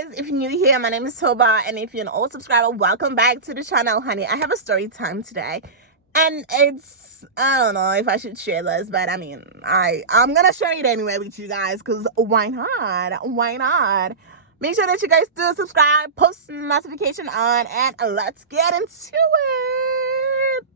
guys, if you're new here, my name is Toba, and if you're an old subscriber, welcome back to the channel, honey. I have a story time today, and I don't know if I should share this, but I mean, I'm gonna share it anyway with you guys, because why not? Make sure that you guys do subscribe, post notification on, and let's get into it.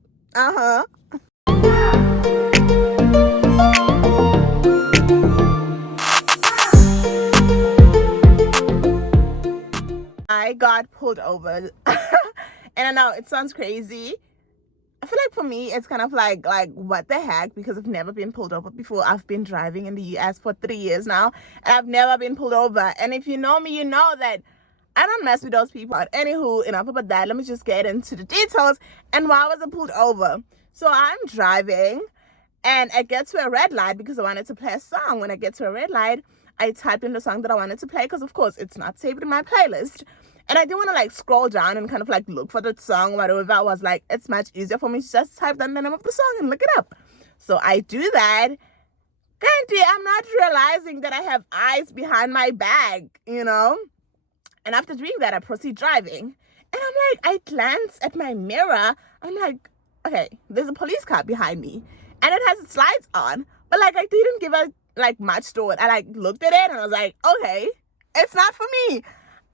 I got pulled over. And I know it sounds crazy. I feel like for me it's kind of like what the heck, because I've never been pulled over before. I've been driving in the US for 3 years now, and I've never been pulled over. And if you know me, you know that I don't mess with those people. Anywho, enough about that. Let me just get into the details and why was I pulled over. So I'm driving and I get to a red light because I wanted to play a song. When I get to a red light, I typed in the song that I wanted to play because, of course, it's not saved in my playlist. And I didn't want to scroll down and kind of look for the song, whatever. I was like, it's much easier for me to just type down the name of the song and look it up. So I do that. Granted, I'm not realizing that I have eyes behind my bag, And after doing that, I proceed driving. And I glance at my mirror. I'm like, okay, there's a police car behind me. And it has its lights on. But I didn't give it much thought. I looked at it and I was like, okay, it's not for me.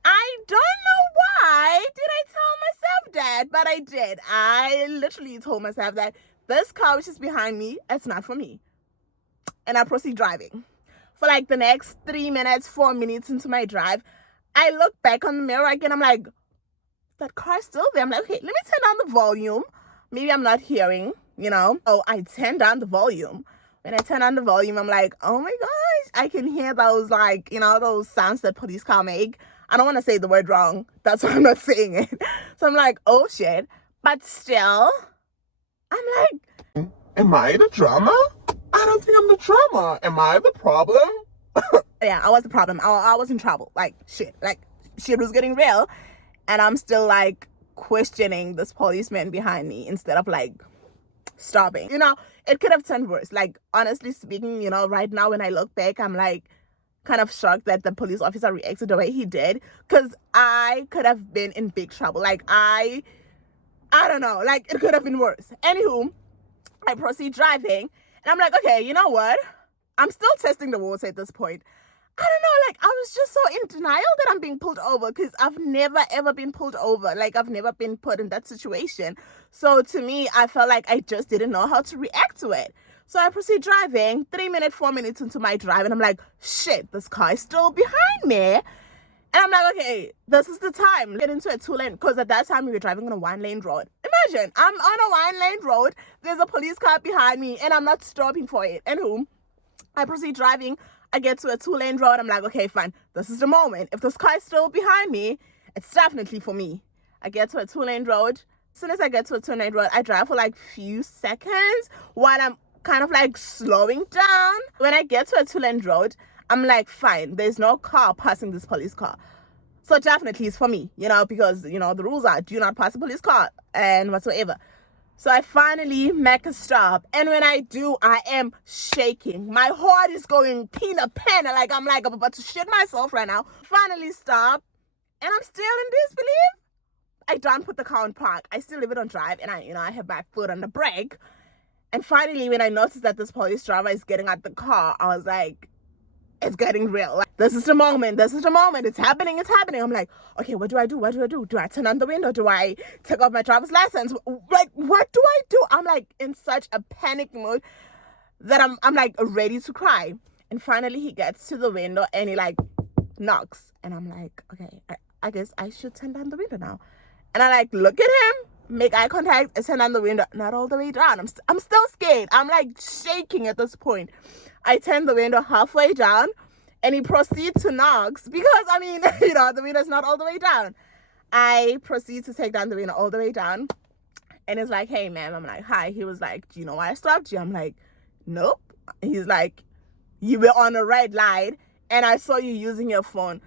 I don't know why did I tell myself that, but I did. I literally told myself that this car which is behind me, it's not for me. And I proceed driving. For the next 3 minutes, 4 minutes into my drive, I look back on the mirror again. I'm like, that car's still there. I'm like, okay, let me turn down the volume. Maybe I'm not hearing, Oh, I turn down the volume. When I turn on the volume, I'm like, oh my gosh, I can hear those those sounds that police car make. I don't want to say the word wrong. That's why I'm not saying it. So I'm like, oh shit. But still, I'm like, am I the drama? I don't think I'm the drama. Am I the problem? Yeah, I was the problem. I was in trouble. Shit was getting real. And I'm still questioning this policeman behind me instead of stopping. It could have turned worse. Honestly speaking, right now when I look back, I'm kind of shocked that the police officer reacted the way he did, because I could have been in big trouble. I don't know, it could have been worse. Anywho, I proceed driving and I'm like, okay, you know what? I'm still testing the water at this point. I don't know, I was just so in denial that I'm being pulled over, because I've never ever been pulled over. I've never been put in that situation. So to me, I felt like I just didn't know how to react to it. So I proceed driving. 3 minutes, 4 minutes into my drive, and I'm like, shit, this car is still behind me. And I'm like, okay, this is the time. Get into a 2-lane, because at that time we were driving on a 1-lane road. Imagine, I'm on a 1-lane road. There's a police car behind me, and I'm not stopping for it. Anywho, I proceed driving. I get to a 2-lane road. I'm like, okay, fine. This is the moment. If this car is still behind me, it's definitely for me. I get to a 2-lane road. As soon as I get to a 2-lane road, I drive for few seconds while I'm kind of slowing down. When I get to a 2-lane road, I'm like, fine, there's no car passing this police car. So definitely it's for me, because, the rules are do not pass a police car and whatsoever. So I finally make a stop. And when I do, I am shaking. My heart is going peanut pen. I'm about to shit myself right now. Finally stop. And I'm still in disbelief. I don't put the car on park. I still leave it on drive. And I have my foot on the brake. And finally, when I noticed that this police driver is getting out the car, I was like, it's getting real. This is the moment. It's happening. I'm like, okay, what do I do? Do I turn on the window? Do I take off my driver's license? What do I do? I'm in such a panic mode that I'm ready to cry. And finally he gets to the window and he knocks. And I'm like, okay, I guess I should turn down the window now. And I look at him, make eye contact, and turn on the window. Not all the way down. I'm still scared. I'm shaking at this point. I turn the window halfway down, and he proceeds to knock, because the window's not all the way down. I proceed to take down the window all the way down, and it's like, hey ma'am. I'm like, hi. He was like, do you know why I stopped you? I'm like, nope. He's like, you were on a red light and I saw you using your phone.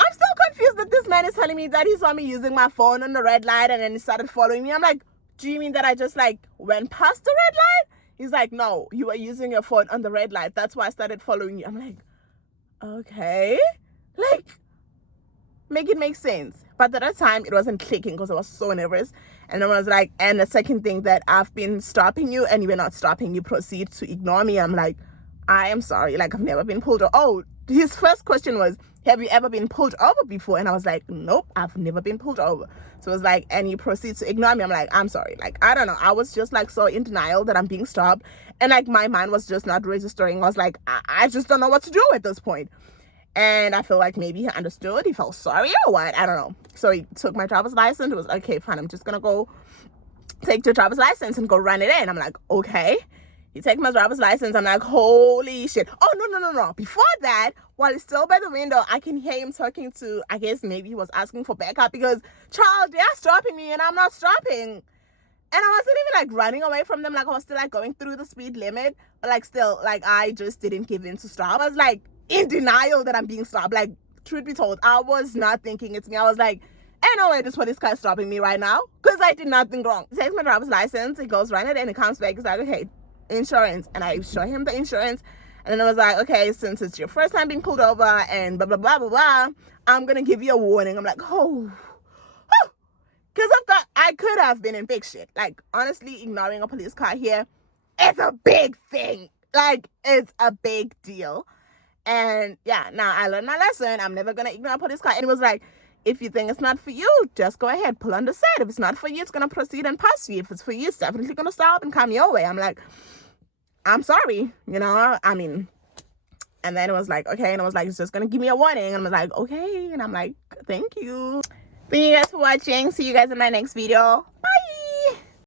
I'm still confused that this man is telling me that he saw me using my phone on the red light and then he started following me. I'm like, do you mean that I just went past the red light? He's like, no, you were using your phone on the red light. That's why I started following you. I'm like, okay. make it make sense. But at that time, it wasn't clicking because I was so nervous. And then I was like, and the second thing that I've been stopping you and you were not stopping, you proceed to ignore me. I'm like, I am sorry. Like, I've never been pulled over. Oh, his first question was, have you ever been pulled over before? And I was like, nope, I've never been pulled over. So it was like, and you proceed to ignore me. I'm like, I'm sorry. Like, I don't know. I was just like so in denial that I'm being stopped. And like my mind was just not registering. I was like, I just don't know what to do at this point. And I feel like maybe he understood. He felt sorry or what? I don't know. So he took my driver's license. It was like, okay, fine. I'm just going to go take your driver's license and go run it in. I'm like, okay. He takes my driver's license. I'm like, holy shit. Oh, no. Before that, while he's still by the window, I can hear him talking to, I guess maybe he was asking for backup because, child, they're stopping me and I'm not stopping. And I wasn't even like running away from them. Like I was still like going through the speed limit. But like still, like I just didn't give in to stop. I was like in denial that I'm being stopped. Like, truth be told, I was not thinking it's me. I was like, ain't no way this guy's stopping me right now. Because I did nothing wrong. He takes my driver's license. He goes run it and he comes back. He's like, okay, insurance. And I show him the insurance. And then I was like, okay, since it's your first time being pulled over and blah, blah, blah, blah, blah, I'm going to give you a warning. I'm like, oh. Because I thought I could have been in big shit. Like, honestly, ignoring a police car here is a big thing. Like, it's a big deal. And yeah, now I learned my lesson. I'm never going to ignore a police car. And it was like, if you think it's not for you, just go ahead, pull on the side. If it's not for you, it's going to proceed and pass you. If it's for you, it's definitely going to stop and come your way. I'm like, I'm sorry, you know, I mean, and then it was like, okay. And it was like, it's just going to give me a warning. And I was like, okay. And I'm like, thank you. Thank you guys for watching. See you guys in my next video.